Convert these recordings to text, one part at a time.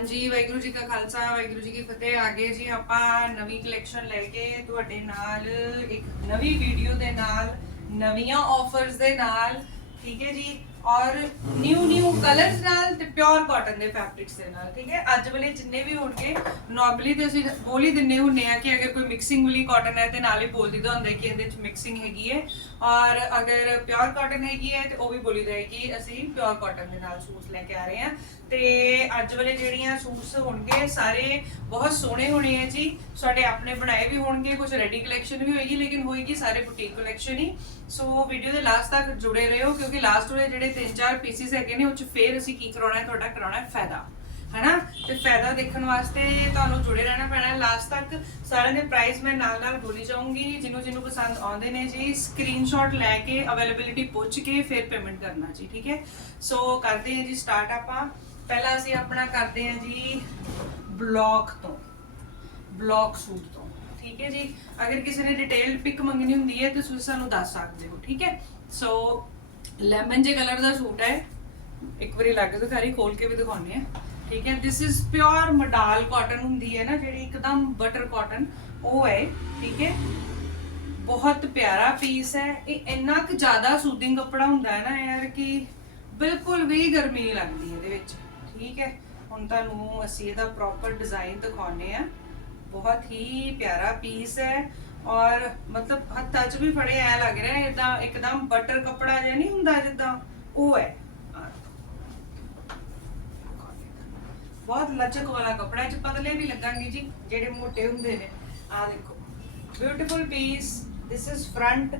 ਹਾਂਜੀ, ਵਾਹਿਗੁਰੂ ਜੀ ਕਾ ਖਾਲਸਾ, ਵਾਹਿਗੁਰੂ ਜੀ ਕੀ ਫਤਿਹ। ਆਗੇ ਜੀ ਆਪਾਂ ਨਵੀਂ ਕਲੈਕਸ਼ਨ ਲੈ ਕੇ ਤੁਹਾਡੇ ਨਾਲ ਇੱਕ ਨਵੀਂ ਵੀਡੀਓ ਦੇ ਨਾਲ, ਨਵੀਆਂ ਆਫਰਸ ਦੇ ਨਾਲ, ਠੀਕ ਹੈ ਜੀ? ਔਰ ਨਿਊ ਨਿਊ ਕਲਰਸ ਨਾਲ ਤੇ ਪਿਓਰ ਕਾਟਨ ਦੇ ਫੈਬਰਿਕਸ ਦੇ ਨਾਲ, ਠੀਕ ਹੈ? ਅੱਜ ਵਾਲੇ ਜਿੰਨੇ ਵੀ ਹੋਣਗੇ ਨੋਰਮਲੀ ਤੇ ਅਸੀਂ ਬੋਲ ਹੀ ਦਿੰਨੇ ਹੁੰਨੇ ਆ ਕਿ ਅਗਰ ਕੋਈ ਮਿਕਸਿੰਗ ਵਾਲੀ ਕਾਟਨ ਹੈ ਤੇ ਨਾਲ ਹੀ ਬੋਲ ਦਿੰਦਾ ਹੁੰਦਾ ਕਿ ਇਹਦੇ ਵਿੱਚ ਮਿਕਸਿੰਗ ਹੈਗੀ ਹੈ। ਔਰ ਅਗਰ ਪਿਓਰ ਕਾਟਨ ਹੈਗੀ ਹੈ ਤੇ ਉਹ ਵੀ ਬੋਲੀਦਾ ਹੈ ਕਿ ਅਸੀਂ ਪਿਓਰ ਕਾਟਨ ਦੇ ਨਾਲ ਸੂਟ ਲੈ ਕੇ ਆ ਰਹੇ ਹਾਂ। ਤੇ ਅੱਜ ਵਾਲੇ ਜਿਹੜੀਆਂ ਸੂਟਸ ਹੋਣਗੇ, ਸਾਰੇ ਬਹੁਤ ਸੋਹਣੇ ਹੋਣੇ ਆ ਜੀ। ਸਾਡੇ ਆਪਣੇ ਬਣਾਏ ਵੀ ਹੋਣਗੇ ਕੁਝ ਰੈਡੀ ਕਲੈਕਸ਼ਨ ਵੀ ਹੋਏਗੀ, ਲੇਕਿਨ ਹੋਏਗੀ ਸਾਰੇ ਬੁਟੀਕ ਕਲੈਕਸ਼ਨ ਹੀ। ਸੋ ਵੀਡੀਓ ਦੇ ਲਾਸਟ ਤੱਕ ਜੁੜੇ ਰਹੋ, ਕਿਉਂਕਿ ਲਾਸਟ ਵਾਲੇ ਜਿਹੜੇ ਤਿੰਨ ਚਾਰ ਪੀਸਿਸ ਹੈਗੇ ਨੇ, ਉਹ ਚ ਫੇਰ ਅਸੀਂ ਕੀ ਕਰਾਉਣਾ ਹੈ, ਤੁਹਾਡਾ ਕਰਾਉਣਾ ਹੈ ਫਾਇਦਾ। ਹਨਾ? ਤੇ ਫਾਇਦਾ ਦੇਖਣ ਵਾਸਤੇ ਤੁਹਾਨੂੰ ਜੁੜੇ ਰਹਿਣਾ ਪੈਣਾ ਲਾਸਟ ਤੱਕ ਸਾਰਿਆਂ ਦੇ ਪ੍ਰਾਈਸ ਮੈਂ ਨਾਲ ਨਾਲ ਬੋਲੀ ਜਾਊਂਗੀ। ਜਿਹਨੂੰ ਜਿਹਨੂੰ ਪਸੰਦ ਆਉਂਦੇ ਨੇ ਜੀ ਸਕਰੀਨਸ਼ਾਟ ਲੈ ਕੇ ਅਵੇਲੇਬਿਲਿਟੀ ਪੁੱਛ ਕੇ ਫਿਰ ਪੇਮੈਂਟ ਕਰਨਾ ਜੀ, ਠੀਕ ਹੈ? ਸੋ ਕਰਦੇ ਹਾਂ ਜੀ ਸਟਾਰਟ ਆਪਾਂ। ਪਹਿਲਾਂ ਅਸੀਂ ਆਪਣਾ ਕਰਦੇ ਹਾਂ ਜੀ ਬਲੌਕ ਤੋਂ ਬਲੌਕ ਸੂਟ ਤੋਂ, ਠੀਕ ਹੈ ਜੀ? ਅਗਰ ਕਿਸੇ ਨੇ ਡਿਟੇਲ ਪਿਕ ਮੰਗਣੀ ਹੁੰਦੀ ਹੈ, ਤੇ ਤੁਸੀਂ ਸਾਨੂੰ ਦੱਸ ਸਕਦੇ ਹੋ, ਠੀਕ ਹੈ? ਸੋ ਲੈਮਨ ਜੇ ਕਲਰ ਦਾ ਸੂਟ ਹੈ, ਇੱਕ ਵਾਰੀ ਲੱਗ ਦਿਖਾਰੀ ਖੋਲ ਕੇ ਵੀ ਦਿਖਾਉਂਦੇ ਆ ਠੀਕ ਹੈ this is pure modal cotton ਹੁੰਦੀ ਹੈ ਨਾ, ਜਿਹੜੀ ਇੱਕਦਮ ਬਟਰ ਕਾਟਨ ਉਹ ਹੈ। ਠੀਕ ਹੈ, ਬਹੁਤ ਪਿਆਰਾ ਪੀਸ ਹੈ। ਇਹ ਇੰਨਾ ਕੁ ਜ਼ਿਆਦਾ ਸੂਦਿੰਗ ਕੱਪੜਾ ਹੁੰਦਾ ਹੈ ਨਾ ਯਾਰ ਕਿ ਬਿਲਕੁਲ ਵੀ ਗਰਮੀ ਨਹੀਂ ਲੱਗਦੀ ਇਹਦੇ ਵਿੱਚ। ਠੀਕ ਹੈ, ਹੁਣ ਤੁਹਾਨੂੰ ਅਸੀਂ ਇਹਦਾ ਪ੍ਰੋਪਰ ਡਿਜ਼ਾਈਨ ਦਿਖਾਉਨੇ ਆ ਬਹੁਤ ਹੀ ਪਿਆਰਾ ਪੀਸ ਹੈ। ਔਰ ਮਤਲਬ ਹੱਥਾਂ 'ਚ ਵੀ ਫੜੇ ਐ ਲੱਗ ਰਿਹਾ ਇਦਾਂ ਇੱਕਦਮ ਬਟਰ ਕੱਪੜਾ ਜਿਹਾ ਨਹੀਂ ਹੁੰਦਾ ਜਿੱਦਾਂ, ਉਹ ਹੈ। ਬਹੁਤ ਲਚਕ ਵਾਲਾ ਕਪੜਾ ਚ ਪਤਲੇ ਵੀ ਲੱਗਾਂਗੇ ਜੀ, ਜਿਹੜੇ ਮੋਟੇ ਹੁੰਦੇ ਨੇ। ਆ ਦੇਖੋ beautiful piece this is front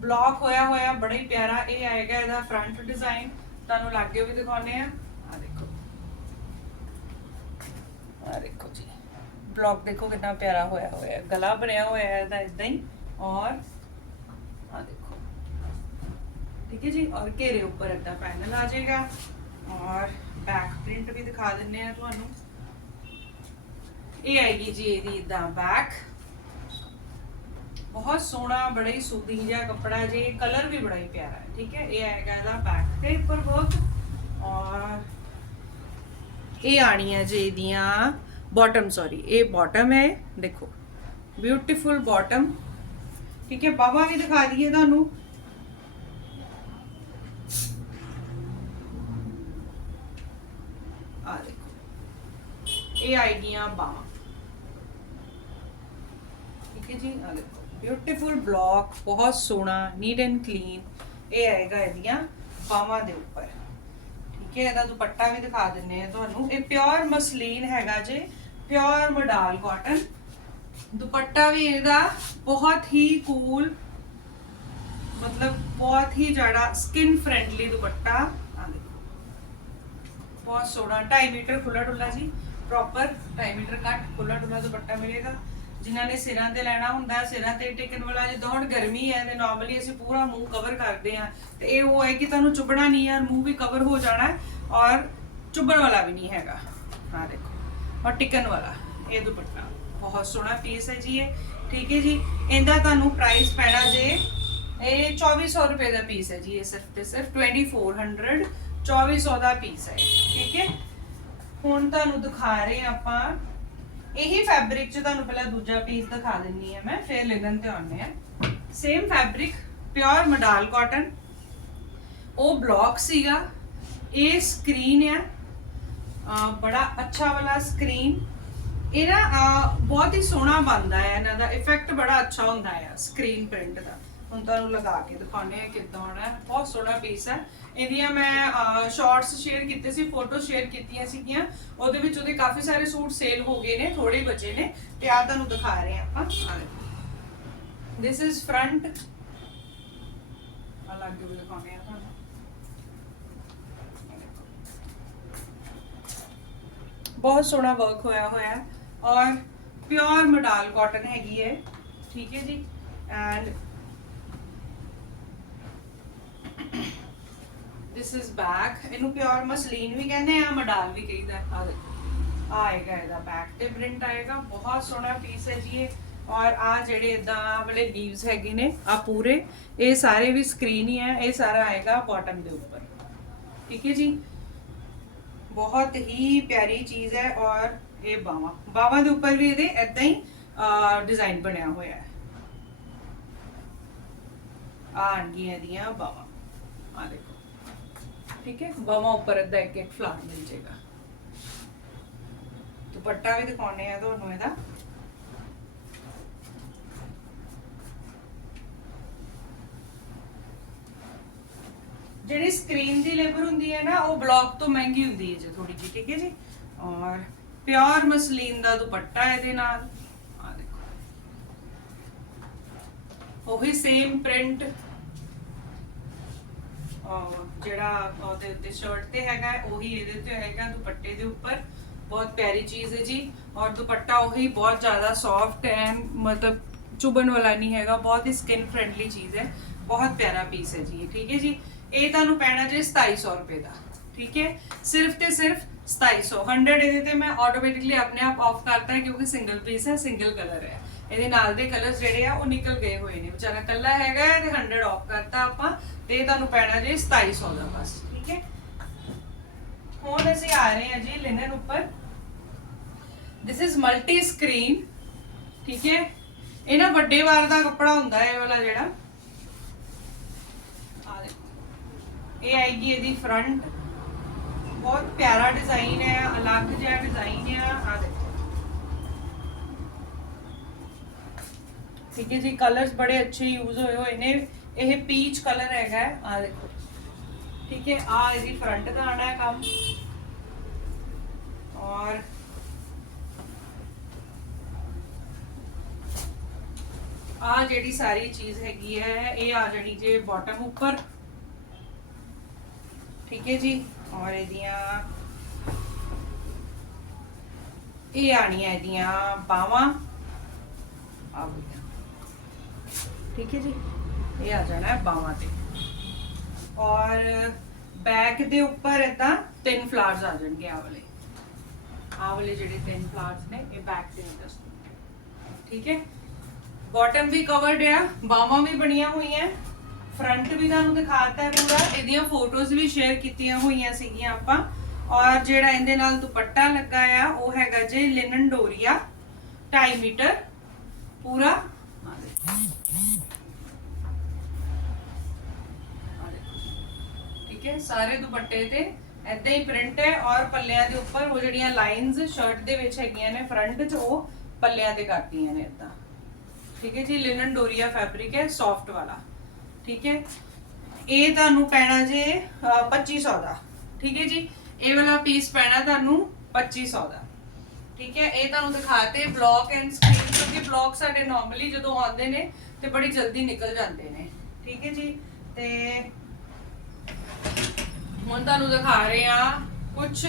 block ਹੋਇਆ ਹੋਇਆ, ਬੜਾ ਹੀ ਪਿਆਰਾ, ਇਹ ਆਏਗਾ ਇਹਦਾ ਫਰੰਟ ਡਿਜ਼ਾਈਨ ਤੁਹਾਨੂੰ ਲਾਗੇ ਵੀ ਦਿਖਾਉਨੇ ਆ ਆ ਦੇਖੋ। ਆ ਦੇਖੋ ਜੀ। ਬਲੌਕ ਦੇਖੋ ਕਿੰਨਾ ਪਿਆਰਾ ਹੋਇਆ ਹੋਇਆ ਹੈ। ਗਲਾ ਬਣਿਆ ਹੋਇਆ ਹੈ ਇਹਦਾ ਇਦਾਂ ਹੀ। ਔਰ ਆ ਦੇਖੋ। ਠੀਕ ਹੈ ਜੀ, ਔਰ ਘੇਰੇ ਉੱਪਰ ਏਦਾਂ ਪੈਨਲ ਆ ਜਾਏਗਾ। ਔਰ ਬੈਕ ਪ੍ਰਿੰਟ ਵੀ ਦਿਖਾ ਦਿੰਨੇ ਆ ਤੁਹਾਨੂੰ। ਇਹ ਆਏਗੀ ਜੀ ਇਹਦੀ ਇਦਾਂ ਬੈਕ ਬਹੁਤ ਸੋਹਣਾ, ਬੜਾ ਹੀ ਸੂਦੀ ਜਿਹਾ ਕੱਪੜਾ ਜੇ ਕਲਰ ਵੀ ਬੜਾ ਹੀ ਪਿਆਰਾ ਹੈ। ਠੀਕ ਹੈ, ਇਹ ਆਏਗਾ ਇਹਦਾ ਬੈਕ ਤੇ ਉੱਪਰ ਬਹੁਤ ਔਰ ਇਹ ਆਣੀ ਹੈ ਜੀ ਇਹਦੀਆਂ ਬਾਟਮ ਸੌਰੀ ਇਹ ਬਾਟਮ ਹੈ, ਦੇਖੋ। ਬਿਊਟੀਫੁਲ ਬਾਟਮ ਠੀਕ ਹੈ ਬਾਵਾ ਵੀ ਦਿਖਾ ਦਈਏ ਤੁਹਾਨੂੰ। ਆ ਦੇਖੋ। ਇਹ ਆਏਗੀਆਂ ਬਾਹਾਂ। ਠੀਕ ਹੈ ਜੀ, ਆ ਦੇਖੋ। ਬਿਊਟੀਫੁਲ ਬਲੌਕ ਬਹੁਤ ਸੋਹਣਾ ਨੀਟ ਐਂਡ ਕਲੀਨ ਇਹ ਆਏਗਾ ਇਹਦੀਆਂ ਬਾਹਾਂ ਦੇ ਉੱਪਰ। ਠੀਕ ਹੈ, ਇਹਦਾ ਦੁਪੱਟਾ ਵੀ ਦਿਖਾ ਦਿੰਨੇ ਆ ਤੁਹਾਨੂੰ। ਇਹ ਪਿਓਰ ਮਸਲੀਨ ਹੈਗਾ ਜੇ। ਪਿਓਰ ਮਡਾਲ ਕਾਟਨ ਦੁਪੱਟਾ ਵੀ ਇਹਦਾ ਬਹੁਤ ਹੀ ਕੂਲ ਮਤਲਬ ਬਹੁਤ ਹੀ ਜ਼ਿਆਦਾ ਸਕਿਨ ਫ੍ਰੈਂਡਲੀ ਦੁਪੱਟਾ ਆ ਦੇਖੋ ਬਹੁਤ ਸੋਹਣਾ 2.5 ਮੀਟਰ ਖੁੱਲਾ ਡੁੱਲਾ ਜੀ ਪ੍ਰੋਪਰ 2.5 ਮੀਟਰ ਕੱਟ ਖੁੱਲਾ ਡੁੱਲਾ ਦੁਪੱਟਾ ਮਿਲੇਗਾ ਜਿਨ੍ਹਾਂ ਨੇ ਸਿਰਾਂ ਤੇ ਲੈਣਾ ਹੁੰਦਾ ਹੈ, ਸਿਰਾਂ ਤੇ ਟੇਕਣ ਵਾਲਾ ਜਿੱਦਾਂ ਹੁਣ ਗਰਮੀ ਹੈ ਤੇ ਨਾਰਮਲੀ ਅਸੀਂ ਪੂਰਾ ਮੂੰਹ ਕਵਰ ਕਰਦੇ ਆ ਤੇ ਇਹ ਉਹ ਹੈ ਕਿ ਤੁਹਾਨੂੰ ਚੁੱਭਣਾ ਨਹੀਂ ਹੈ ਮੂੰਹ ਵੀ ਕਵਰ ਹੋ ਜਾਣਾ ਹੈ ਔਰ ਚੁੱਭਣ ਵਾਲਾ ਵੀ ਨਹੀਂ ਹੈਗਾ ਹਾਂ ਦੇਖੋ ਔਰ ਟਿਕਨ ਵਾਲਾ, ਇਹ ਦੁਪੱਟਾ। ਬਹੁਤ ਸੋਹਣਾ ਪੀਸ ਹੈ ਜੀ ਇਹ। ਠੀਕ ਹੈ ਜੀ, ਇਹਦਾ ਤੁਹਾਨੂੰ ਪ੍ਰਾਈਸ ਪੈਣਾ ਜੇ, ਇਹ 2400 ਰੁਪਏ ਦਾ ਪੀਸ ਹੈ ਜੀ, ਇਹ ਸਿਰਫ ਤੇ ਸਿਰਫ 2400 2400 ਦਾ ਪੀਸ ਹੈ। ਠੀਕ ਹੈ? ਹੁਣ ਤੁਹਾਨੂੰ ਦਿਖਾ ਰਹੇ ਆਪਾਂ। ਇਹੀ ਫੈਬਰਿਕ ਚ ਤੁਹਾਨੂੰ ਪਹਿਲਾਂ ਦੂਜਾ ਪੀਸ ਦਿਖਾ ਦਿੰਨੀ ਆ ਮੈਂ, ਫਿਰ ਲਿਨਨ ਤੇ ਆਉਂਦੇ ਆ same fabric pure modal cotton ਉਹ ਬਲੌਕ ਸੀਗਾ। ਇਹ ਸਕਰੀਨ ਆ। ਬੜਾ ਅੱਛਾ ਵਾਲਾ ਸਕਰੀਨ ਇਹ ਨਾ ਬਹੁਤ ਹੀ ਸੋਹਣਾ ਬਣਦਾ ਹੈ ਇਹਨਾਂ ਦਾ। ਇਫੈਕਟ ਬੜਾ ਅੱਛਾ ਹੁੰਦਾ ਹੈ ਸਕਰੀਨ ਪ੍ਰਿੰਟ ਦਾ। ਹੁਣ ਤੁਹਾਨੂੰ ਲਗਾ ਕੇ ਦਿਖਾਉਂਦੇ ਆ ਕਿੱਦਾਂ ਹੋਣਾ ਬਹੁਤ ਸੋਹਣਾ ਪੀਸ ਹੈ। ਇਹਦੀਆਂ ਮੈਂ ਸ਼ਾਰਟਸ ਸ਼ੇਅਰ ਕੀਤੇ ਸੀ ਫੋਟੋ ਸ਼ੇਅਰ ਕੀਤੀਆਂ ਸੀਗੀਆਂ। ਉਹਦੇ ਵਿੱਚ ਉਹਦੇ ਕਾਫੀ ਸਾਰੇ ਸੂਟ ਸੇਲ ਹੋ ਗਏ ਨੇ ਥੋੜੇ ਬਚੇ ਨੇ। ਤੇ ਆ ਤੁਹਾਨੂੰ ਦਿਖਾ ਰਹੇ ਆਪਾਂ। ਦਿਸ ਇਜ਼ ਫਰੰਟ ਅਲੱਗ ਦਿਖਾਉਣੇ ਆ ਤੁਹਾਨੂੰ ਬਹੁਤ ਸੋਹਣਾ ਵਰਕ ਹੋਇਆ ਹੋਇਆ ਹੈ ਔਰ ਪਿਓਰ ਮਡਾਲ ਕਾਟਨ ਹੈਗੀ ਹੈ, ਠੀਕ ਹੈ ਜੀ ਐਂਡ ਦਿਸ ਇਜ਼ ਬੈਕ ਇਹਨੂੰ ਪਿਓਰ ਮਸਲੀਨ ਵੀ ਕਹਿੰਦੇ ਆ, ਮਡਾਲ ਵੀ ਕਹੀਦਾ ਆ ਦੇਖੋ ਆਏਗਾ ਇਹਦਾ ਬੈਕ ਤੇ ਪ੍ਰਿੰਟ ਆਏਗਾ, ਬਹੁਤ ਸੋਹਣਾ ਪੀਸ ਹੈ ਜੀ ਇਹ, ਔਰ ਆ ਜਿਹੜੇ ਇਦਾਂ ਵਾਲੇ ਲੀਵਸ ਹੈਗੇ ਨੇ ਆ ਪੂਰੇ, ਇਹ ਸਾਰੇ ਵੀ ਸਕਰੀਨ ਹੀ ਹੈ, ਇਹ ਸਾਰਾ ਆਏਗਾ ਬਾਟਮ ਦੇ ਉੱਪਰ, ਠੀਕ ਹੈ ਜੀ ਬਹੁਤ ਹੀ ਪਿਆਰੀ ਚੀਜ਼ ਹੈ ਔਰ ਇਹ ਬਾਵਾ ਬਾਵਾ ਦੇ ਉੱਪਰ ਵੀ ਇਹਦੇ ਐਦਾਂ ਹੀ ਡਿਜ਼ਾਈਨ ਬਣਿਆ ਹੋਇਆ ਹੈ। ਆਣਗੀਆਂ ਇਹਦੀਆਂ ਬਾਵਾ। ਆ ਦੇਖੋ। ਠੀਕ ਹੈ? ਬਾਵਾ ਉੱਪਰ ਏਦਾਂ ਇੱਕ ਇੱਕ ਫਲਾਰ ਮਿਲ ਜਾਏਗਾ। ਦੁਪੱਟਾ ਵੀ ਦਿਖਾਉਣੇ ਆ ਤੁਹਾਨੂੰ ਇਹਦਾ। ਜਿਹੜੀ ਸਕਰੀਨ ਦੀ ਲੇਬਰ ਹੁੰਦੀ ਹੈ ਨਾ, ਉਹ ਬਲੌਕ ਤੋਂ ਮਹਿੰਗੀ ਹੁੰਦੀ ਹੈ ਜੀ ਥੋੜੀ ਜਿਹੀ, ਠੀਕ ਹੈ ਜੀ? ਔਰ ਪਿਓਰ ਮਸਲੀਨ ਦਾ ਦੁਪੱਟਾ ਇਹਦੇ ਨਾਲ ਆ ਦੇਖੋ। ਉਹੀ ਸੇਮ ਪ੍ਰਿੰਟ ਜਿਹੜਾ ਉਹਦੇ ਉੱਤੇ ਸ਼ਰਟ ਤੇ ਹੈਗਾ, ਉਹੀ ਇਹਦੇ ਤੇ ਹੈਗਾ ਦੁਪੱਟੇ ਦੇ ਉੱਪਰ। ਬਹੁਤ ਪਿਆਰੀ ਚੀਜ਼ ਹੈ ਜੀ। ਔਰ ਦੁਪੱਟਾ ਉਹੀ ਬਹੁਤ ਜ਼ਿਆਦਾ ਸੌਫਟ ਹੈ, ਮਤਲਬ ਚੁਭਣ ਵਾਲਾ ਨਹੀਂ ਹੈਗਾ, ਬਹੁਤ ਹੀ ਸਕਿਨ ਫ੍ਰੈਂਡਲੀ ਚੀਜ਼ ਹੈ। ਬਹੁਤ ਪਿਆਰਾ ਪੀਸ ਹੈ ਜੀ, ਠੀਕ ਹੈ ਜੀ? ਇਹ ਤੁਹਾਨੂੰ ਪੈਣਾ ਜੇ 2700 ਰੁਪਏ ਦਾ, ਠੀਕ ਹੈ? ਸਿਰਫ ਤੇ ਸਿਰਫ 2700 100 ਇਹਦੇ ਤੇ ਮੈਂ ਆਟੋਮੈਟਿਕਲੀ ਆਪਣੇ ਆਪ ਆਫ ਕਰਤਾ ਹੈ ਕਿਉਂਕਿ ਸਿੰਗਲ ਪੀਸ ਹੈ ਸਿੰਗਲ ਕਲਰ ਹੈ। ਇਹਦੇ ਨਾਲ ਦੇ ਕਲਰਸ ਜਿਹੜੇ ਆ, ਉਹ ਨਿਕਲ ਗਏ ਹੋਏ ਨੇ। ਵਿਚਾਰਾ ਕੱਲਾ ਹੈਗਾ ਤੇ 100 ਆਫ ਕਰਤਾ ਆਪਾਂ ਤੇ ਤੁਹਾਨੂੰ ਪੈਣਾ ਜੀ 2700 ਦਾ ਬਸ, ਠੀਕ ਹੈ? ਹੁਣ ਅਸੀਂ ਆ ਰਹੇ ਹਾਂ ਜੀ ਲਿਨਨ ਉੱਪਰ। This is ਮਲਟੀ ਸਕਰੀਨ ਠੀਕ ਹੈ? ਇਹ ਵੱਡੇ ਵਾਰ ਦਾ ਕੱਪੜਾ ਹੁੰਦਾ ਹੈ ਇਹ ਵਾਲਾ ਜਿਹੜਾ ਆ ਦੇਖੋ ਇਹ ਆਏਗੀ ਇਹਦੀ ਫਰੰਟ ਬਹੁਤ ਪਿਆਰਾ ਡਿਜ਼ਾਈਨ ਹੈ, ਅਲੱਗ ਜਿਹਾ ਡਿਜ਼ਾਈਨ ਹੈ ਆ ਦੇਖੋ। ਠੀਕ ਹੈ ਜੀ ਕਲਰਸ ਬੜੇ ਅੱਛੇ ਯੂਜ਼ ਹੋਏ ਹੋਏ ਨੇ। ਇਹ ਪੀਚ ਕਲਰ ਹੈਗਾ ਆ ਦੇਖੋ। ਠੀਕ ਹੈ ਆ ਇਹਦੀ ਫਰੰਟ ਦਾ ਆਣਾ ਹੈ ਕੰਮ। ਔਰ ਆ ਜਿਹੜੀ ਸਾਰੀ ਚੀਜ਼ ਹੈਗੀ ਹੈ, ਇਹ ਆ ਜਾਣੀ ਜੇ ਬਾਟਮ ਉੱਪਰ। ਠੀਕ ਹੈ ਜੀ, ਔਰ ਇਹਦੀਆਂ ਇਹ ਆਣੀਆਂ ਇਹਦੀਆਂ ਬਾਵਾਂ ਆ ਗਈਆਂ ਠੀਕ ਹੈ ਜੀ, ਇਹ ਆ ਜਾਣਾ ਹੈ ਬਾਵਾਂ ਤੇ। ਔਰ ਬੈਕ ਦੇ ਉੱਪਰ ਇਦਾਂ ਤਿੰਨ ਫਲਾਵਰਸ ਆ ਜਾਣਗੇ ਆ ਵਾਲੇ। ਆ ਵਾਲੇ ਜਿਹੜੇ ਤਿੰਨ ਫਲਾਵਰਸ ਨੇ, ਇਹ ਬੈਕ ਤੇ ਇੰਟਰਸਟ ਠੀਕ ਹੈ। ਬਾਟਮ ਵੀ ਕਵਰਡ ਆ, ਬਾਹਾਂ ਵੀ ਬਣੀਆਂ ਹੋਈਆਂ। ਫਰੰਟ ਵੀ ਤੁਹਾਨੂੰ ਦਿਖਾਤਾ ਹੈ ਪੂਰਾ। ਇਹਦੀਆਂ ਫੋਟੋਜ਼ ਵੀ ਸ਼ੇਅਰ ਕੀਤੀਆਂ ਹੋਈਆਂ ਸੀਗੀਆਂ ਆਪਾਂ। ਔਰ ਜਿਹੜਾ ਇਹਦੇ ਨਾਲ ਦੁਪੱਟਾ ਲੱਗਾ ਆ, ਉਹ ਹੈਗਾ ਜੀ ਲਿਨਨ ਡੋਰੀਆ 2.5 ਮੀਟਰ। ਪੂਰਾ। ਠੀਕ ਹੈ, ਸਾਰੇ ਦੁਪੱਟੇ ਤੇ ਐਦਾਂ ਹੀ ਪ੍ਰਿੰਟ ਹੈ ਔਰ ਪੱਲਿਆਂ ਦੇ ਉੱਪਰ ਉਹ ਜਿਹੜੀਆਂ ਲਾਈਨਸ ਸ਼ਰਟ ਦੇ ਵਿੱਚ ਹੈਗੀਆਂ ਨੇ ਫਰੰਟ 'ਚ, ਉਹ ਪੱਲਿਆਂ ਤੇ ਕਰਤੀਆਂ ਨੇ ਇਦਾਂ ਠੀਕ ਹੈ ਜੀ ਲਿਨਨ ਡੋਰੀਆ ਫੈਬਰਿਕ ਹੈ ਸੌਫਟ ਵਾਲਾ। ਠੀਕ ਹੈ? ਇਹ ਤੁਹਾਨੂੰ ਪੈਣਾ ਜੇ 2500 ਦਾ। ਠੀਕ ਹੈ ਜੀ? ਇਹ ਵਾਲਾ ਪੀਸ ਪੈਣਾ ਤੁਹਾਨੂੰ 2500 ਦਾ। ਠੀਕ ਹੈ? ਇਹ ਤੁਹਾਨੂੰ ਦਿਖਾਤੇ ਬਲੌਕ ਐਂਡ ਸਕਰੀਨ ਕਿਉਂਕਿ ਬਲੌਕ ਸਾਡੇ ਨਾਰਮਲੀ ਜਦੋਂ ਆਉਂਦੇ ਨੇ ਤੇ ਬੜੀ ਜਲਦੀ ਨਿਕਲ ਜਾਂਦੇ ਨੇ। ਠੀਕ ਹੈ ਜੀ? ਤੇ ਹੁਣ ਤੁਹਾਨੂੰ ਦਿਖਾ ਰਹੇ ਆ ਕੁਝ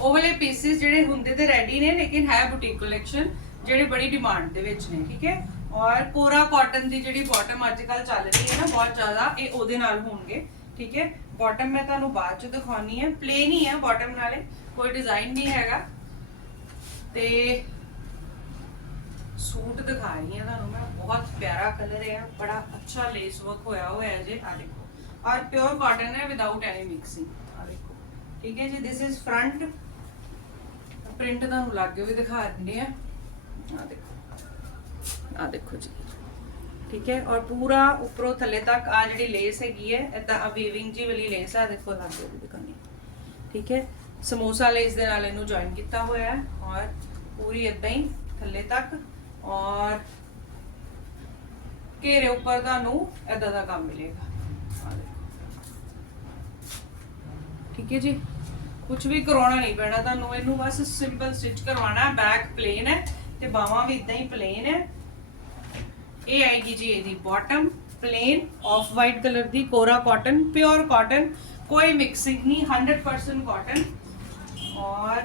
ਉਹ ਵਾਲੇ ਪੀਸਿਸ ਜਿਹੜੇ ਹੁੰਦੇ ਤੇ ਰੈਡੀ ਨੇ, ਲੇਕਿਨ ਹੈ ਬੁਟੀਕ ਕਲੈਕਸ਼ਨ ਜਿਹੜੇ ਬੜੀ ਡਿਮਾਂਡ ਦੇ ਵਿੱਚ ਨੇ। ਠੀਕ ਹੈ? ਔਰ ਕੋਰਾ ਕਾਟਨ ਦੀ ਜਿਹੜੀ ਬਾਟਮ ਅੱਜ ਕੱਲ ਚੱਲ ਰਹੀ ਹੈ ਨਾ, ਬਹੁਤ ਜ਼ਿਆਦਾ, ਇਹ ਉਹਦੇ ਨਾਲ ਹੋਣਗੇ, ਠੀਕ ਹੈ? ਬਾਟਮ ਮੈਂ ਤੁਹਾਨੂੰ ਬਾਅਦ ਚ ਦਿਖਾਉਣੀ ਹੈ। ਪਲੇਨ ਹੀ ਹੈ ਬਾਟਮ ਨਾਲੇ, ਕੋਈ ਡਿਜ਼ਾਈਨ ਨਹੀਂ ਹੈਗਾ। ਤੇ ਸੂਟ ਦਿਖਾ ਰਹੀ ਹਾਂ ਤੁਹਾਨੂੰ ਮੈਂ, ਬਹੁਤ ਪਿਆਰਾ ਕਲਰ ਹੈ, ਬੜਾ ਅੱਛਾ ਲੇਸ ਵਰਕ ਹੋਇਆ ਹੋਇਆ ਹੈ ਜੇ ਆ ਦੇਖੋ। ਔਰ ਪਿਓਰ ਕਾਟਨ ਹੈ ਵਿਦਆਊਟ ਐਨੀ ਮਿਕਸਿੰਗ ਆ ਦੇਖੋ। ਠੀਕ ਹੈ ਜੀ ਦਿਸ ਇਜ਼ ਫਰੰਟ ਪ੍ਰਿੰਟ ਤੁਹਾਨੂੰ ਲੱਗੇ ਵੀ ਦਿਖਾ ਦਿੰਦੇ ਆ ਆ ਦੇਖੋ। ਆ ਦੇਖੋ ਜੀ। ਠੀਕ ਹੈ, ਔਰ ਪੂਰਾ ਉੱਪਰੋਂ ਥੱਲੇ ਤੱਕ ਆ ਜਿਹੜੀ ਲੇਸ ਹੈਗੀ ਹੈ ਇਦਾਂ ਵੀਵਿੰਗ ਜੀ ਵਾਲੀ ਲੇਸ ਆ, ਦੇਖੋ ਲੱਗੇ ਵੀ ਦਿਖਾਣੀ ਠੀਕ ਹੈ, ਸਮੋਸਾ ਲੇਸ ਦੇ ਨਾਲ ਇਹਨੂੰ ਜੁਆਇਨ ਕੀਤਾ ਹੋਇਆ ਹੈ, ਔਰ ਪੂਰੀ ਇਦਾਂ ਹੀ ਥੱਲੇ ਤੱਕ, ਔਰ ਘੇਰੇ ਉੱਪਰ ਤੁਹਾਨੂੰ ਇਦਾਂ ਦਾ ਕੰਮ ਮਿਲੇਗਾ। ਠੀਕ ਹੈ ਜੀ ਕੁਝ ਵੀ ਕਰਾਉਣਾ ਨਹੀਂ ਪੈਣਾ ਤੁਹਾਨੂੰ, ਇਹਨੂੰ ਬਸ ਸਿੰਪਲ ਸਟਿਚ ਕਰਵਾਉਣਾ ਹੈ ਬੈਕ ਪਲੇਨ ਹੈ, ਤੇ ਬਾਹਾਂ ਵੀ ਇਦਾਂ ਹੀ ਪਲੇਨ ਹੈ। ਇਹ ਆਏਗੀ ਜੀ ਇਹਦੀ bottom plain off white colour ਦੀ ਕੋਰਾ ਕਾਟਨ ਪਿਓਰ ਕਾਟਨ ਕੋਈ ਮਿਕਸਿੰਗ ਨਹੀਂ 100% ਕਾਟਨ ਔਰ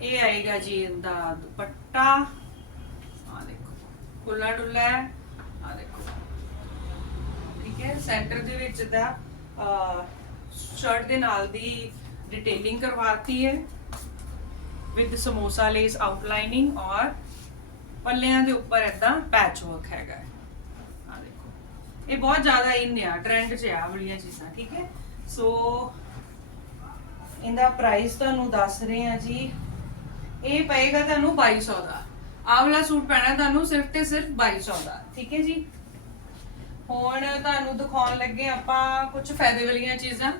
ਇਹ ਆਏਗਾ ਜੀ ਇਹਦਾ ਦੁਪੱਟਾ ਆ ਦੇਖੋ ਖੁੱਲਾ ਡੁੱਲਾ ਹੈ ਆ ਦੇਖੋ ਠੀਕ ਹੈ ਸੈਂਟਰ ਦੇ ਵਿੱਚ ਦਾ ਸ਼ਰਟ ਦੇ ਨਾਲ ਦੀ ਡਿਟੇਲਿੰਗ ਕਰਵਾਤੀ ਹੈ ਵਿਦ ਸਮੋਸਾ ਲੇਸ ਆਊਟਲਾਈਨਿੰਗ ਔਰ ਪੱਲਿਆਂ ਦੇ ਉੱਪਰ ਏਦਾਂ ਪੈਚ ਵਰਕ ਹੈਗਾ ਆ ਦੇਖੋ। ਇਹ ਬਹੁਤ ਜ਼ਿਆਦਾ ਇਨ ਆ ਟ੍ਰੈਂਡ 'ਚ ਆ ਵਾਲੀਆਂ ਚੀਜ਼ਾਂ, ਠੀਕ ਹੈ? ਸੋ ਇਹਦਾ ਪ੍ਰਾਈਸ ਤੁਹਾਨੂੰ ਦੱਸ ਰਹੇ ਆ ਜੀ। ਇਹ ਪਏਗਾ ਤੁਹਾਨੂੰ 2200 ਦਾ। ਆਹ ਵਾਲਾ ਸੂਟ ਪੈਣਾ ਤੁਹਾਨੂੰ ਸਿਰਫ ਤੇ ਸਿਰਫ 2200 ਦਾ, ਠੀਕ ਹੈ ਜੀ? ਹੁਣ ਤੁਹਾਨੂੰ ਦਿਖਾਉਣ ਲੱਗੇ ਆਪਾਂ ਕੁਝ ਫਾਇਦੇ ਵਾਲੀਆਂ ਚੀਜ਼ਾਂ।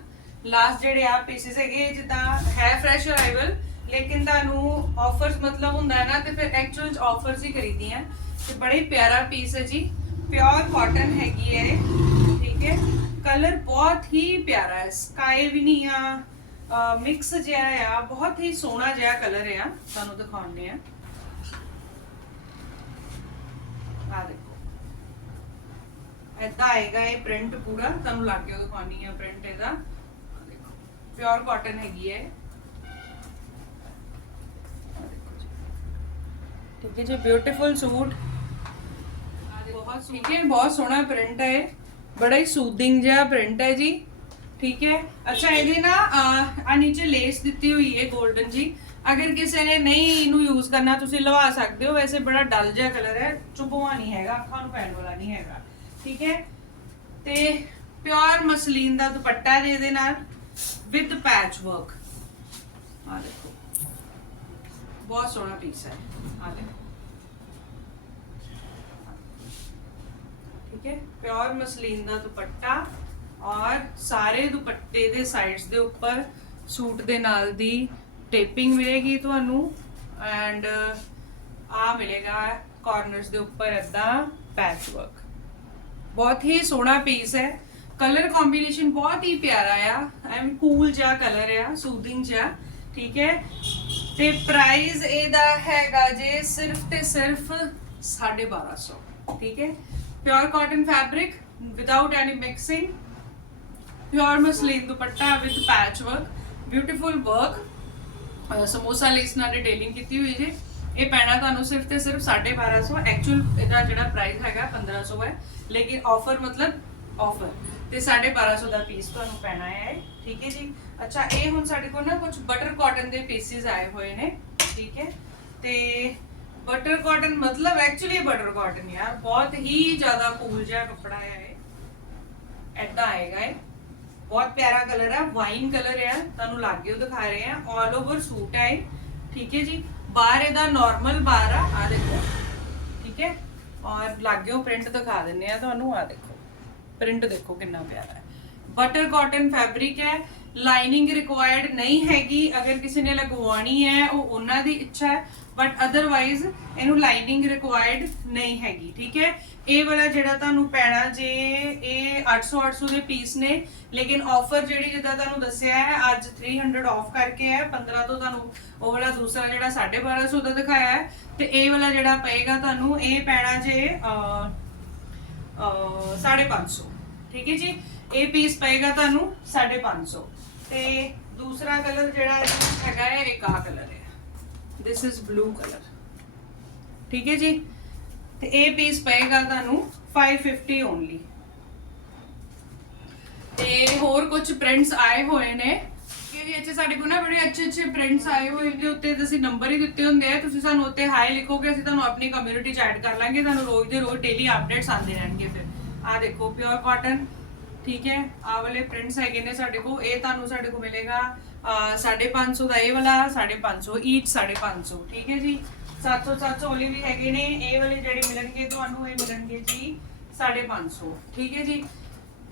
ਲਾਸਟ ਜਿਹੜੇ ਆ ਪੀਸਿਸ ਹੈਗੇ, ਜਿੱਦਾਂ ਹੈ ਫਰੈਸ਼ ਅਰਾਈਵਲ ਲੇਕਿਨ ਤੁਹਾਨੂੰ ਆਫਰਸ ਮਤਲਬ ਹੁੰਦਾ ਨਾ, ਤੇ ਫਿਰ ਐਕਚੁਅਲ ਚ ਆਫਰਸ ਹੀ ਖਰੀਦੀਆਂ ਤੇ ਬੜਾ ਪਿਆਰਾ ਪੀਸ ਹੈ ਜੀ। ਪਿਓਰ ਕਾਟਨ ਹੈਗੀ ਹੈ ਠੀਕ ਹੈ। ਕਲਰ ਬਹੁਤ ਹੀ ਪਿਆਰਾ ਹੈ। ਸਕਾਈ ਵੀ ਨਹੀਂ ਆ ਮਿਕਸ ਜਿਹਾ ਆ, ਬਹੁਤ ਹੀ ਸੋਹਣਾ ਜਿਹਾ ਕਲਰ ਆ। ਤੁਹਾਨੂੰ ਦਿਖਾਉਂਦੇ ਆ ਆ ਦੇਖੋ। ਏਦਾਂ ਆਏਗਾ ਇਹ ਪ੍ਰਿੰਟ ਪੂਰਾ। ਤੁਹਾਨੂੰ ਲੱਗ ਕੇ ਦਿਖਾਉਣੀ ਆ ਪ੍ਰਿੰਟ ਇਹਦਾ। ਪਿਓਰ ਕਾਟਨ ਹੈਗੀ ਹੈ ਆਹ ਦੇਖੋ ਜੀ। ਠੀਕ ਹੈ ਜੀ ਬਿਊਟੀਫੁਲ ਸੂਟ। ਬਹੁਤ ਠੀਕ ਹੈ, ਬਹੁਤ ਸੋਹਣਾ ਪ੍ਰਿੰਟ ਹੈ ਬੜਾ ਹੀ ਸੂਦਿੰਗ ਜਿਹਾ ਪ੍ਰਿੰਟ ਹੈ ਜੀ। ਠੀਕ ਹੈ, ਅੱਛਾ ਇਹਦੇ ਨਾ, ਆ ਨੀਚੇ ਲੇਸ ਦਿੱਤੀ ਹੋਈ ਹੈ 골ਡਨ ਜੀ। ਅਗਰ ਕਿਸੇ ਨੇ ਨਹੀਂ ਇਹਨੂੰ ਯੂਜ਼ ਕਰਨਾ, ਤੁਸੀਂ ਲਵਾ ਸਕਦੇ ਹੋ। ਵੈਸੇ ਬੜਾ ਡਲ ਜਿਹਾ ਕਲਰ ਹੈ, ਚੁਭਵਾ ਨਹੀਂ ਹੈਗਾ, ਅੱਖਾਂ ਨੂੰ ਪੈਣ ਵਾਲਾ ਨਹੀਂ ਹੈਗਾ। ਠੀਕ ਹੈ, ਤੇ ਪਿਓਰ ਮਸਲੀਨ ਦਾ ਦੁਪੱਟਾ ਹੈ ਜੀ ਇਹਦੇ ਨਾਲ ਵਿਦ ਪੈਚ ਵਰਕ ਆ ਦੇਖੋ। ਬਹੁਤ ਸੋਹਣਾ ਪੀਸ ਹੈ ਆ ਦੇਖੋ ਠੀਕ ਹੈ ਪਿਓਰ ਮਸਲੀਨ ਦਾ ਦੁਪੱਟਾ ਔਰ ਸਾਰੇ ਦੁਪੱਟੇ ਦੇ ਸਾਈਡਸ ਦੇ ਉੱਪਰ ਸੂਟ ਦੇ ਨਾਲ ਦੀ ਟੇਪਿੰਗ ਮਿਲੇਗੀ ਤੁਹਾਨੂੰ ਐਂਡ ਆ ਮਿਲੇਗਾ ਕਾਰਨਰਸ ਦੇ ਉੱਪਰ ਏਦਾਂ ਪੈਚ ਵਰਕ ਬਹੁਤ ਹੀ ਸੋਹਣਾ ਪੀਸ ਹੈ ਕਲਰ ਕੰਬੀਨੇਸ਼ਨ ਬਹੁਤ ਹੀ ਪਿਆਰਾ ਆ ਐਮ ਕੂਲ ਜਿਹਾ ਕਲਰ ਆ ਸੂਦਿੰਗ ਜਿਹਾ ਠੀਕ ਹੈ ਤੇ ਪ੍ਰਾਈਸ ਇਹਦਾ ਹੈਗਾ ਜੇ ਸਿਰਫ ਤੇ ਸਿਰਫ 1250 ਠੀਕ ਹੈ? Pure cotton fabric without any mixing pure muslin dupatta with patch work beautiful work samosa lace ਨਾਲ ਡਿਟੇਲਿੰਗ ਕੀਤੀ ਹੋਈ ਜੀ, ਇਹ ਪੈਣਾ ਤੁਹਾਨੂੰ ਸਿਰਫ ਤੇ ਸਿਰਫ 1250 ਐਕਚੁਅਲ ਇਹਦਾ ਜਿਹੜਾ ਪ੍ਰਾਈਸ ਹੈਗਾ 1500 ਹੈ, ਲੇਕਿਨ ਆਫਰ ਮਤਲਬ ਆਫਰ ਤੇ 1250 ਦਾ ਪੀਸ ਤੁਹਾਨੂੰ ਪੈਣਾ ਹੈ ਇਹ, ਠੀਕ ਹੈ ਜੀ? ਅੱਛਾ ਇਹ ਹੁਣ ਸਾਡੇ ਕੋਲ ਨਾ ਕੁਝ ਬਟਰ ਕਾਟਨ ਦੇ ਪੀਸਿਸ ਆਏ ਹੋਏ ਨੇ ਠੀਕ ਹੈ? ਤੇ ਬਟਰ ਕਾਟਨ ਮਤਲਬ ਐਕਚੁਅਲੀ ਬਟਰ ਕਾਟਨ ਯਾਰ ਬਹੁਤ ਹੀ ਜ਼ਿਆਦਾ ਕੂਲ ਜਿਹਾ ਕੱਪੜਾ ਹੈ ਇਹ। ਐਦਾਂ ਆਏਗਾ ਇਹ। ਬਹੁਤ ਪਿਆਰਾ ਕਲਰ ਹੈ ਵਾਈਨ ਕਲਰ ਹੈ ਤੁਹਾਨੂੰ ਲਾਗੇ ਉਹ ਦਿਖਾ ਰਹੇ ਆ ਆਲ ਓਵਰ ਸੂਟ ਹੈ ਇਹ, ਠੀਕ ਹੈ ਜੀ? ਬਾਹਰ ਇਹਦਾ ਨਾਰਮਲ ਬਾਹਰ ਆ ਆ ਦੇਖੋ ਠੀਕ ਹੈ? ਔਰ ਲਾਗਿਓ ਪ੍ਰਿੰਟ ਦਿਖਾ ਦਿੰਨੇ ਆ ਤੁਹਾਨੂੰ ਆ ਦੇਖੋ। ਪ੍ਰਿੰਟ ਦੇਖੋ ਕਿੰਨਾ ਪਿਆਰਾ ਹੈ। ਬਟਰ ਕਾਟਨ ਫੈਬਰਿਕ ਹੈ ਲਾਈਨਿੰਗ ਰਿਕੁਆਇਰਡ ਨਹੀਂ ਹੈਗੀ, ਅਗਰ ਕਿਸੇ ਨੇ ਲਗਵਾਉਣੀ ਹੈ, ਉਹ ਉਹਨਾਂ ਦੀ ਇੱਛਾ ਹੈ ਬਟ ਅਦਰਵਾਈਜ਼ ਇਹਨੂੰ ਲਾਈਨਿੰਗ ਰਿਕੁਆਇਰਡ ਨਹੀਂ ਹੈਗੀ, ਠੀਕ ਹੈ? ਇਹ ਵਾਲਾ ਜਿਹੜਾ ਤੁਹਾਨੂੰ ਪੈਣਾ ਜੇ ਇਹ 800 800 ਦੇ ਪੀਸ ਨੇ, ਲੇਕਿਨ ਆਫਰ ਜਿਹੜੀ ਜਿੱਦਾਂ ਤੁਹਾਨੂੰ ਦੱਸਿਆ ਹੈ, ਅੱਜ 300 ਆਫ ਕਰਕੇ ਹੈ 15 ਤੋਂ ਤੁਹਾਨੂੰ ਉਹ ਵਾਲਾ ਦੂਸਰਾ ਜਿਹੜਾ 1250 ਦਾ ਦਿਖਾਇਆ ਹੈ, ਤੇ ਇਹ ਵਾਲਾ ਜਿਹੜਾ ਪਏਗਾ ਤੁਹਾਨੂੰ, ਇਹ ਪੈਣਾ ਜੇ 550 ਠੀਕ ਹੈ ਜੀ? ਇਹ ਪੀਸ ਪਏਗਾ ਤੁਹਾਨੂੰ 550 ਤੇ ਦੂਸਰਾ ਕਲਰ ਜਿਹੜਾ ਹੈਗਾ ਹੈ ਇੱਕ ਆਹ ਕਲਰ ਹੈ। ਦਿਸ ਇਜ਼ ਬਲੂ ਕਲਰ ਠੀਕ ਹੈ ਜੀ? ਤੇ ਇਹ ਪੀਸ ਪਏਗਾ ਤੁਹਾਨੂੰ 550 ਓਨਲੀ ਤੇ ਹੋਰ ਕੁਝ ਪ੍ਰਿੰਟਸ ਆਏ ਹੋਏ ਨੇ। ਕਿ ਇੱਥੇ ਸਾਡੇ ਕੋਲ ਨਾ ਬੜੇ ਅੱਛੇ ਅੱਛੇ ਪ੍ਰਿੰਟਸ ਆਏ ਹੋਏ ਨੇ ਉੱਤੇ ਤੁਸੀਂ ਨੰਬਰ ਹੀ ਦਿੱਤੇ ਹੁੰਦੇ ਆ ਤੁਸੀਂ ਸਾਨੂੰ ਉੱਤੇ ਹਾਈ ਲਿਖੋਗੇ ਅਸੀਂ ਤੁਹਾਨੂੰ ਆਪਣੀ ਕਮਿਊਨਿਟੀ ਚ ਐਡ ਕਰ ਲਾਂਗੇ ਤੁਹਾਨੂੰ ਰੋਜ਼ ਦੇ ਰੋਜ਼ ਡੇਲੀ ਅਪਡੇਟਸ ਆਉਂਦੇ ਰਹਿਣਗੇ ਫਿਰ। ਆ ਦੇਖੋ ਪਿਓਰ ਕਾਟਨ ਠੀਕ ਹੈ? ਆ ਵਾਲੇ ਪ੍ਰਿੰਟਸ ਹੈਗੇ ਨੇ ਸਾਡੇ ਕੋਲ ਇਹ ਤੁਹਾਨੂੰ ਸਾਡੇ ਕੋਲ ਮਿਲੇਗਾ ਅਹ, 550 ਦਾ ਇਹ ਵਾਲਾ 550 ਈਚ 550 ਠੀਕ ਹੈ ਜੀ? 700 700 ਵਾਲੇ ਵੀ ਹੈਗੇ ਨੇ ਇਹ ਵਾਲੇ ਜਿਹੜੇ ਮਿਲਣਗੇ ਤੁਹਾਨੂੰ ਇਹ ਮਿਲਣਗੇ ਜੀ 550 ਠੀਕ ਹੈ ਜੀ?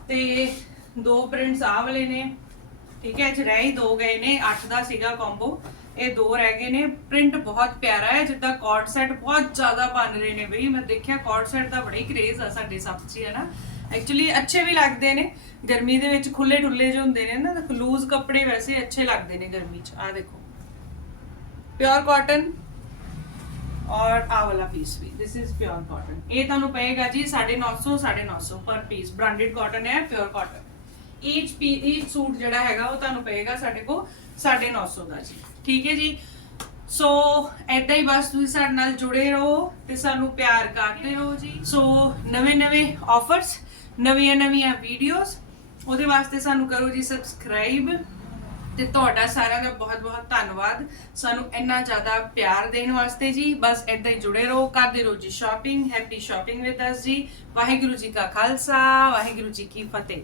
ਤੇ ਦੋ ਪ੍ਰਿੰਟਸ ਆ ਵਾਲੇ ਨੇ ਠੀਕ ਹੈ ਚ ਰਹਿ ਹੀ ਦੋ ਗਏ ਨੇ 8 ਦਾ ਸੀਗਾ ਕੰਬੋ ਇਹ ਦੋ ਰਹਿ ਗਏ ਨੇ ਪ੍ਰਿੰਟ ਬਹੁਤ ਪਿਆਰਾ ਹੈ ਜਿੱਦਾਂ ਕਾਰਡ ਸੈਟ ਬਹੁਤ ਜ਼ਿਆਦਾ ਬਣ ਰਹੇ ਨੇ ਬਈ ਮੈਂ ਦੇਖਿਆ ਕਾਰਡ ਸੈਟ ਦਾ ਬੜਾ ਹੀ ਕ੍ਰੇਜ਼ ਆ ਸਾਡੇ ਸਭ 'ਚ ਹੀ ਹੈ ਨਾ ਐਕਚੁਅਲੀ ਅੱਛੇ ਵੀ ਲੱਗਦੇ ਨੇ ਗਰਮੀ ਦੇ ਵਿੱਚ ਖੁੱਲੇ ਡੁੱਲੇ ਜਿਹੇ ਹੁੰਦੇ ਨੇ ਨਾ ਲੂਜ਼ ਕੱਪੜੇ ਵੈਸੇ ਅੱਛੇ ਲੱਗਦੇ ਨੇ ਗਰਮੀ 'ਚ ਆ ਦੇਖੋ ਪਿਓਰ ਕਾਟਨ ਔਰ ਆ ਵਾਲਾ ਪੀਸ ਵੀ this is ਪਿਓਰ ਕਾਟਨ ਇਹ ਤੁਹਾਨੂੰ ਪਏਗਾ ਜੀ 950 950 ਪਰ ਪੀਸ ਬ੍ਰਾਂਡਡ ਕਾਟਨ ਹੈ ਪਿਓਰ ਕਾਟਨ ਈਚ ਪੀ ਈਚ ਸੂਟ ਜਿਹੜਾ ਹੈਗਾ ਉਹ ਤੁਹਾਨੂੰ ਪਏਗਾ ਸਾਡੇ ਕੋ 950 ਦਾ ਜੀ। ਠੀਕ ਹੈ ਜੀ? ਸੋ ਐਦਾਂ ਹੀ ਬਸ ਤੁਸੀਂ ਸਾਡੇ ਨਾਲ ਜੁੜੇ ਰਹੋ ਤੇ ਸਾਨੂੰ ਪਿਆਰ ਕਰਦੇ ਰਹੋ ਜੀ। ਸੋ ਨਵੇਂ ਨਵੇਂ ਆਫਰਸ ਨਵੀਆਂ ਨਵੀਆਂ ਵੀਡੀਓਜ਼ ਉਹਦੇ ਵਾਸਤੇ ਸਾਨੂੰ ਕਰੋ ਜੀ ਸਬਸਕ੍ਰਾਈਬ ਤੇ ਤੁਹਾਡਾ ਸਾਰਿਆਂ ਦਾ ਬਹੁਤ ਬਹੁਤ ਧੰਨਵਾਦ। ਸਾਨੂੰ ਇੰਨਾ ਜ਼ਿਆਦਾ ਪਿਆਰ ਦੇਣ ਵਾਸਤੇ ਜੀ। ਬਸ ਏਦਾਂ ਹੀ ਜੁੜੇ ਰਹੋ, ਕਰਦੇ ਰਹੋ ਜੀ shopping happy shopping with us ਜੀ। ਵਾਹਿਗੁਰੂ ਜੀ ਕਾ ਖਾਲਸਾ, ਵਾਹਿਗੁਰੂ ਜੀ ਕੀ ਫਤਿਹ।